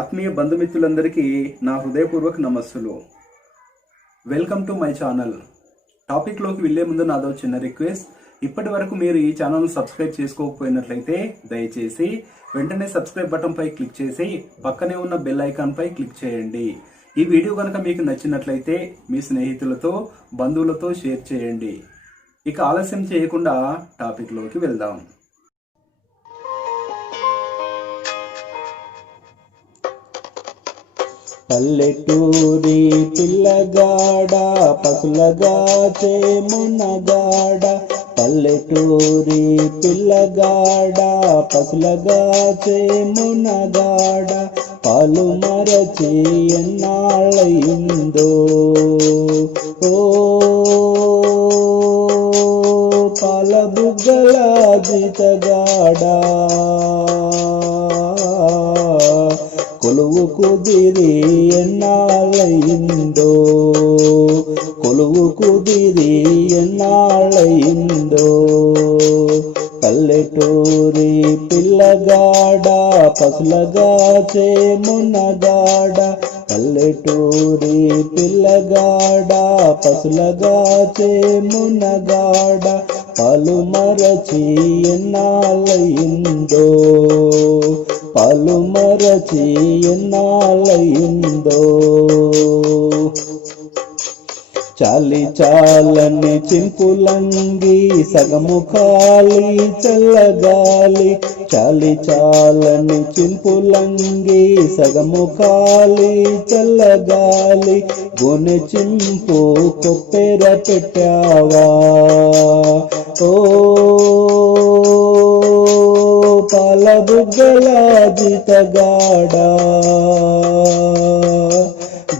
ఆత్మీయ బంధుమిత్రులందరికీ నా హృదయపూర్వక నమస్సులు. వెల్కమ్ టు మై ఛానల్ టాపిక్లోకి వెళ్ళే ముందు నాదో చిన్న రిక్వెస్ట్ ఇప్పటి వరకు మీరు ఈ ఛానల్ సబ్స్క్రైబ్ చేసుకోకపోయినట్లయితే దయచేసి వెంటనే సబ్స్క్రైబ్ బటన్ పై క్లిక్ చేసి పక్కనే ఉన్న బెల్ ఐకాన్ పై క్లిక్ చేయండి. ఈ వీడియో కనుక మీకు నచ్చినట్లయితే మీ స్నేహితులతో బంధువులతో షేర్ చేయండి. ఇక ఆలస్యం చేయకుండా టాపిక్లోకి వెళ్దాం. పల్లెటూరి పిల్లగాడ పసులగా చేమునగాడ. పల్లెటూరి పిల్లగాడ పసులగా చేమునగాడ. పాలు మరచి ఎన్నాళ్ళయిందో. ఓ పాల బుగ్గల జీతగాడా. కొలువు కుదిరి ఎన్నాళ్ళయిందో? కొలువు కుదిరి ఎన్నాళ్ళయిందో? పల్లెటూరి పిల్లగాడ పసులగా మునగాడ పల్లెటూరి పిల్లగాడ పసులగా మునగాడ పలుమరచి ఎన్నాలయిందో పలుమరచి ఎన్నాలయిందో చాలి చాలని చింపులంగి సగము కాలి చల్లగాలి చాలి చాలని చింపులంగి సగము కాలి చల్లగాలి గోనె చింపు కొప్పెర పెట్టావా? ఓ పాల బుగ్గల జీతగాడా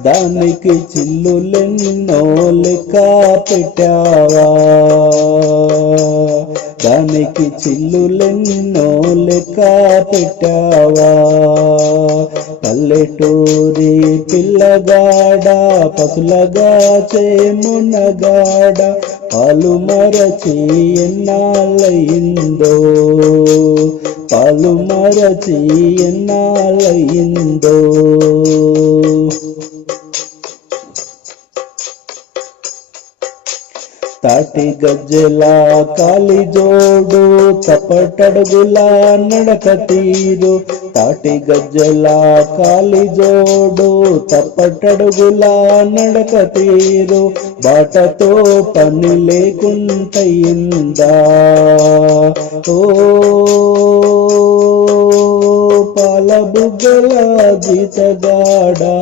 దానికి చిల్లులెన్నో లెక్క పెట్టావా దానికి చిల్లులెన్నో లెక్క పెట్టావా పల్లెటూరి పిల్లగాడ పసులగా చేమునగాడ పాలు మరచి ఎన్నాళ్ళయిందో? పాలు మరచి ఎన్నాళ్ళయిందో? తాటి గజ్జల కాలి జోడు తపటడుగుల నడక తీరు. తాటి గజ్జల కాలి జోడు తపటడుగుల నడక తీరు. బాటతో పని లేకుంటయిందా? ఓ పాల బుగ్గల జీతగాడా?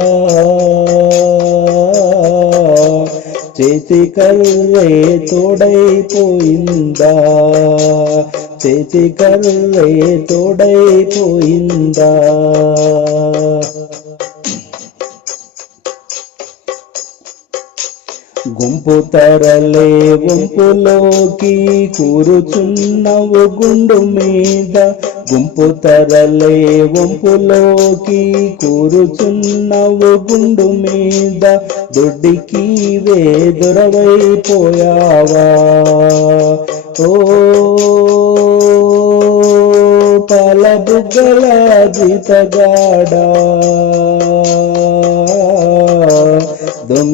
చేతి కర్రే తోడైపోయిందా? చేతి కర్రే తోడైపోయిందా? గుంపు తరలే గుంపులోకి కూరుచున్నవు గుండు మీద. గుంపు తరలే గుంపులోకి కూరుచున్నవు గుండు మీద. దొడ్డికి వే దొరవైపోయావా ఓ పాల బుగ్గల జీతగాడా?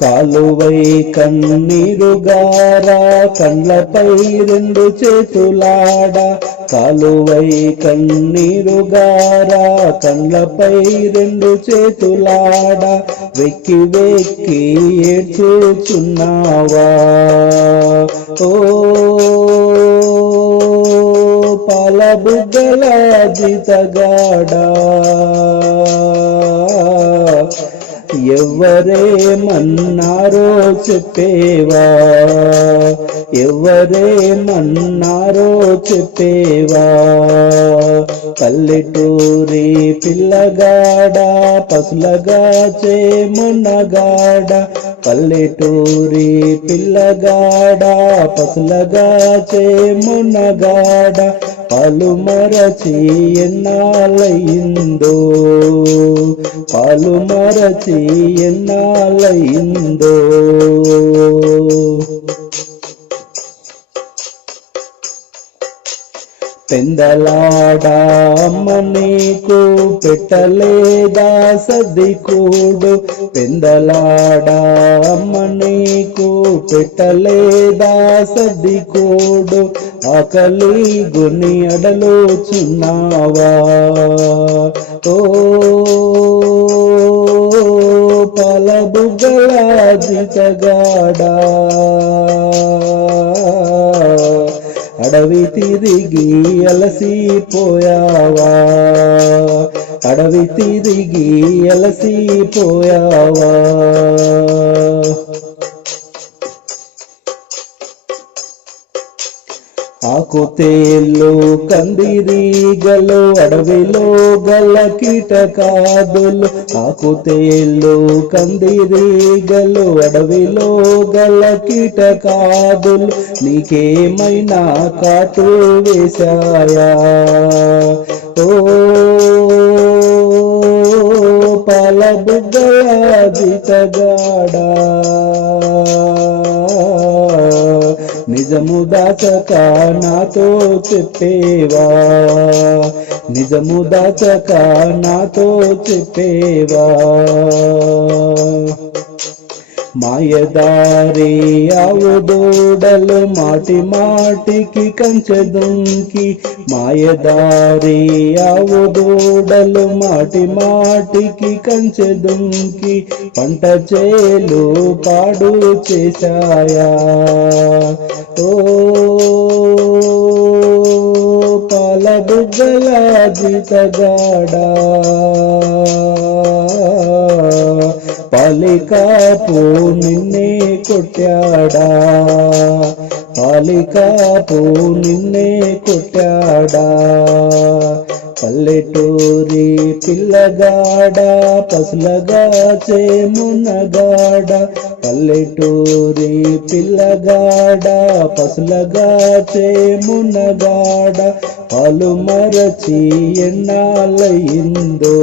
కాలువై కన్నీరుగారా కండ్లపై రెండు చేతులాడ. కాలువై కన్నీరుగారా కండ్లపై రెండు చేతులాడ. వెక్కి వెక్కి ఏడ్చుచున్నావా ఓ పాల బుగ్గల జీతగాడా. ఎవరేమన్నారో చెప్పేవా? ఎవరేమన్నారో చెప్పేవా? పల్లెటూరి పిల్లగాడ పసులగా మునగాడ పల్లెటూరి పిల్లగాడ పసులగా మునగాడ పాలు మరచి ఎన్నాలయిందో పాలు మరచి ఎన్నాలయిందో పెందలాడా అమ్మ నీకు పెట్టలేదా సర్ది కూడు? పెందలాడా అమ్మ నీకు పెట్టలేదా సర్ది కూడు? ఆకలి గుని అడలోచున్నావా ఓ పలబుగలాజితగాడా అడవి తిరిగి అలసిపోయావా? అడవి తిరిగి అలసిపోయావా? ఆకుతేల్లో కందిరీగలు అడవిలో గల కీటకాదులు. ఆకుతేల్లో కందిరీగలు అడవిలో గల కీటకాదులు. నీకేమైనా కాటు వేశాయా? ఓ పాల బుగ్గల జితగాడా? నిజము దాచక నాతో చెప్పేవా? నిజము దాచక నాతో చెప్పేవా? మాయదారి ఆవుదూడలు మాటి మాటికి కంచెదుంకి. మాయదారి ఆవుదూడలు మాటి మాటికి కంచెదుంకి. పంట చేలు పాడు చేశాయా? ఓ పాల బుగ్గల జీతగాడా పాలికాపు నిన్నే కొట్టాడా? పాలికాపు నిన్నే కొట్టాడా? పల్లెటూరి పిల్లగాడ పసులగా చేమునగాడ? పల్లెటూరి పిల్లగాడ పసులగా చేమునగాడ? పాలు మరచి ఎన్నాళ్ళయిందో?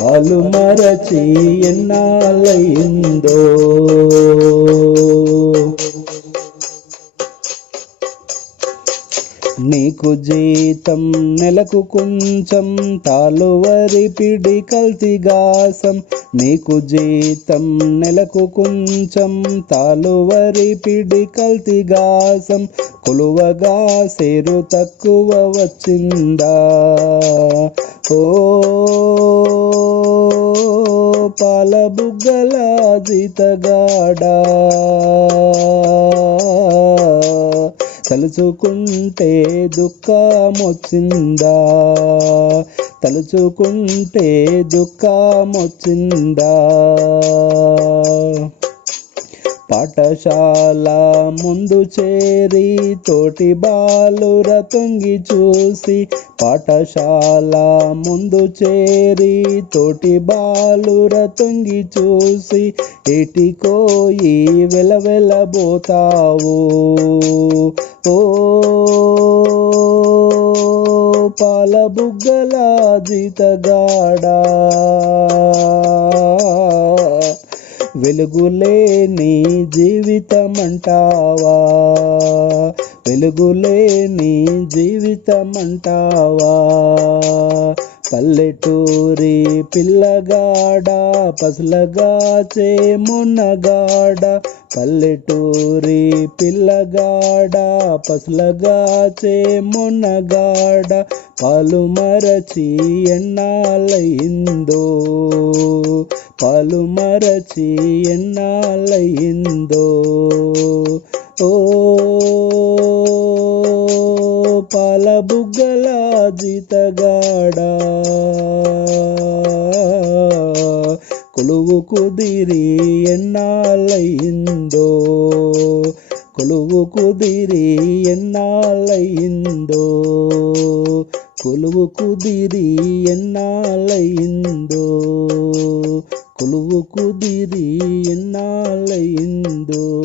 పాలు మరచి ఎన్నాళ్ళయిందో? నీకు జీతం నెలకు కొంచెం తాలువరి పిడి కల్తిగాసం నీకు జీతం నెలకు కొంచెం తాలువరి పిడి కల్తిగాసం కొలువగా సేరు తక్కువ వచ్చిందా? ఓ పాల బుగ్గల జీతగాడా? తలుచుకుంటే దుఃఖమొచ్చిందా? తలుచుకుంటే దుఃఖమొచ్చిందా? పాఠశాల ముందు చేరి తోటి బాలుర తొంగి చూసి పాఠశాల ముందు చేరి తోటి బాలుర తొంగి చూసి ఏటికోయి వెలవెలబోతావు ఓ పాలబుగ్గల జీతగాడా. వెలుగులేని జీవితమంటావా? వెలుగులేని జీవితమంటావా? పల్లెటూరి పిల్లగాడ పసలగా చేమున్నగాడ. పల్లెటూరి పిల్లగాడ పసలగా చేమున్నగాడ. పాలు మరచి ఎన్నాళ్ళయిందో పాలు మరచి ఎన్నాళ్ళయిందో. ఓ పాల బుగ్గల జీతగాడా. కొలువు కుదిరి ఎన్నాళ్ళయిందో. కొలువు కుదిరి ఎన్నాళ్ళయిందో. కొలువు కుదిరి ఎన్నాళ్ళయిందో. కొలువు కుదిరి ఎన్నాళ్ళయిందో.